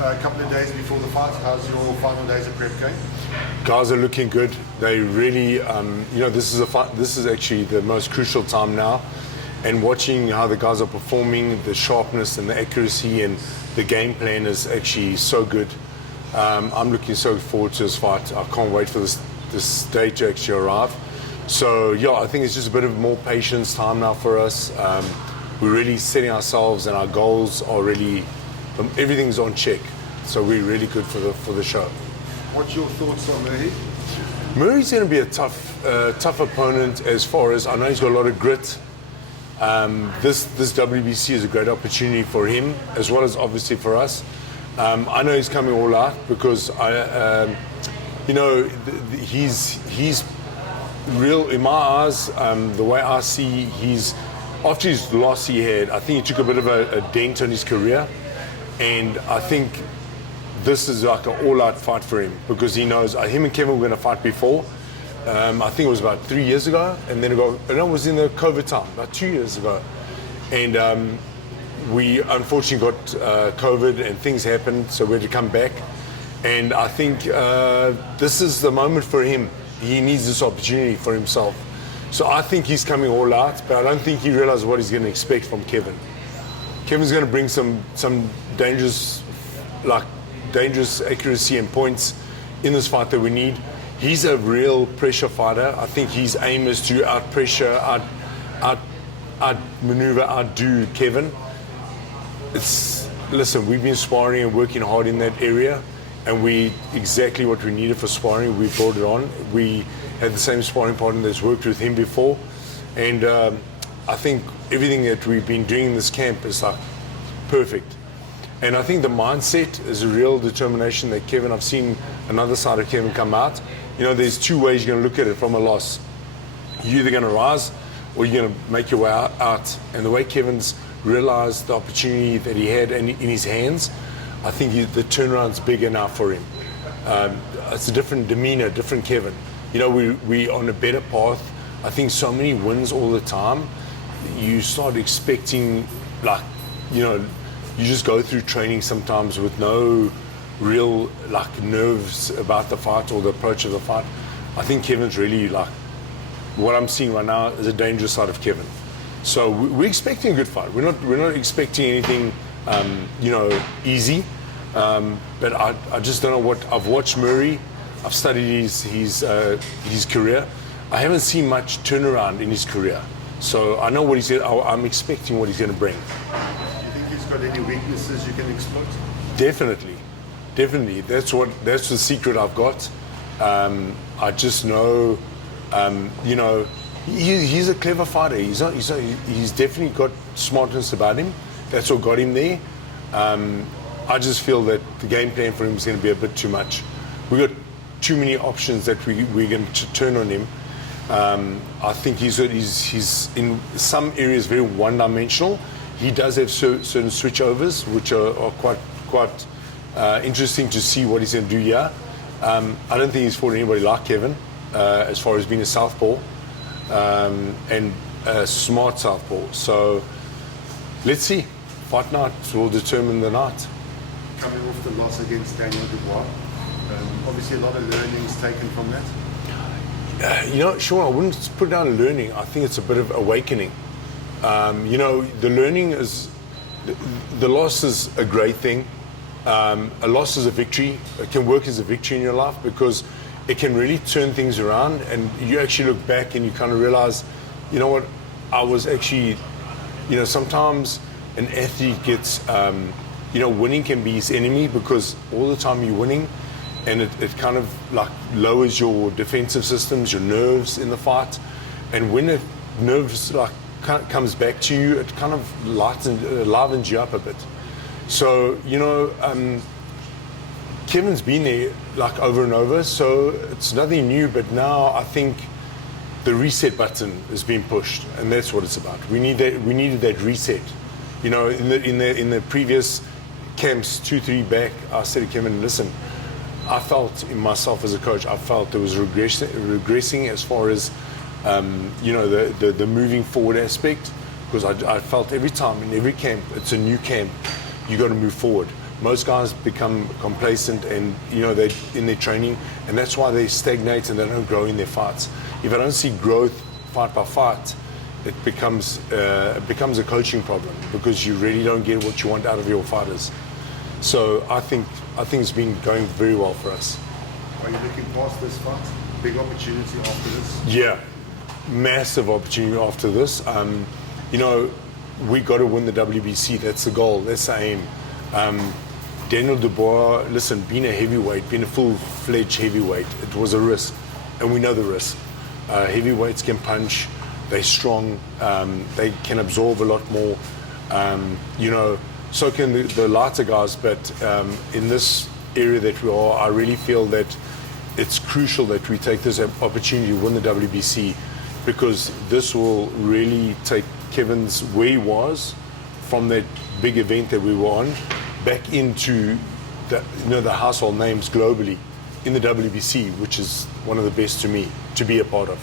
A couple of days before the fight, how's your final days of prep going? Guys are looking good. They really, this is actually the most crucial time now. And watching how the guys are performing, the sharpness and the accuracy and the game plan is actually so good. I'm looking so forward to this fight. I can't wait for this day to actually arrive. So yeah, I think it's just a bit of more patience time now for us. We're really setting ourselves, and our goals are really, everything's on check. So we're really good for the show. What's your thoughts on Merhy? Merhy's going to be a tough opponent. As far as I know, he's got a lot of grit. This WBC is a great opportunity for him, as well as obviously for us. I know he's coming all out because he's real in my eyes. The way I see, after his loss he had, I think he took a bit of a dent on his career, and I think this is like an all-out fight for him because he knows him and Kevin were going to fight before. I think it was about 3 years ago, and then it was in the COVID time, about 2 years ago. And we unfortunately got COVID and things happened, so we had to come back. And I think this is the moment for him. He needs this opportunity for himself. So I think he's coming all out, but I don't think he realizes what he's going to expect from Kevin. Kevin's going to bring some dangerous accuracy and points in this fight that we need. He's a real pressure fighter. I think his aim is to out-pressure, out-maneuver, outdo Kevin. Listen, we've been sparring and working hard in that area, and exactly what we needed for sparring, we brought it on. We had the same sparring partner that's worked with him before, and I think everything that we've been doing in this camp is like perfect. And I think the mindset is a real determination that Kevin, I've seen another side of Kevin come out. There's two ways you're going to look at it from a loss. You're either going to rise or you're going to make your way out. And the way Kevin's realized the opportunity that he had in his hands, I think the turnaround's bigger now for him. It's a different demeanor, different Kevin. We're on a better path. I think so many wins all the time, you start expecting, you just go through training sometimes with no real nerves about the fight or the approach of the fight. I think Kevin's really what I'm seeing right now is a dangerous side of Kevin. So we're expecting a good fight. We're not expecting anything easy. But I just don't know what I've watched Merhy. I've studied his career. I haven't seen much turnaround in his career. So I know what I'm expecting what he's going to bring. Do you think he's got any weaknesses you can exploit? Definitely. That's the secret I've got. I just know, he's a clever fighter. He's definitely got smartness about him. That's what got him there. I just feel that the game plan for him is going to be a bit too much. We've got too many options that we're going to turn on him. I think he's in some areas very one-dimensional. He does have certain switchovers, which are quite interesting to see what he's going to do here. I don't think he's fought anybody like Kevin as far as being a southpaw and a smart southpaw. So let's see. Fight night will determine the night. Coming off the loss against Daniel Dubois, obviously a lot of learnings taken from that. Sean, I wouldn't put down learning. I think it's a bit of awakening. The learning is, the loss is a great thing. A loss is a victory. It can work as a victory in your life because it can really turn things around, and you actually look back and you kind of realize, what, I was actually, sometimes an athlete gets, winning can be his enemy because all the time you're winning, and it kind of lowers your defensive systems, your nerves in the fight, and when the nerves comes back to you, it kind of livens you up a bit. So Kevin's been there over and over, so it's nothing new. But now I think the reset button is being pushed, and that's what it's about. We needed that reset. In the previous camps 2-3 back, I said to Kevin, listen, I felt in myself as a coach, I felt there was regressing as far as the moving forward aspect, because I felt every time in every camp, it's a new camp, you got to move forward. most guys become complacent and, you know, they in their training, and that's why they stagnate and they don't grow in their fights. If I don't see growth fight by fight, it becomes a coaching problem because you really don't get what you want out of your fighters. So I think it's been going very well for us. Are you looking past this fight? Big opportunity after this? Yeah, massive opportunity after this. You know, we got to win the WBC. That's the goal. That's the aim. Daniel Dubois, listen, being a heavyweight, being a full-fledged heavyweight, it was a risk, and we know the risk. Heavyweights can punch. They're strong. They can absorb a lot more. You know, so can the lighter guys. But in this area that we are, I really feel that it's crucial that we take this opportunity to win the WBC, because this will really take Kevin's where he was from that big event that we were on back into the household names globally in the WBC, which is one of the best to me to be a part of.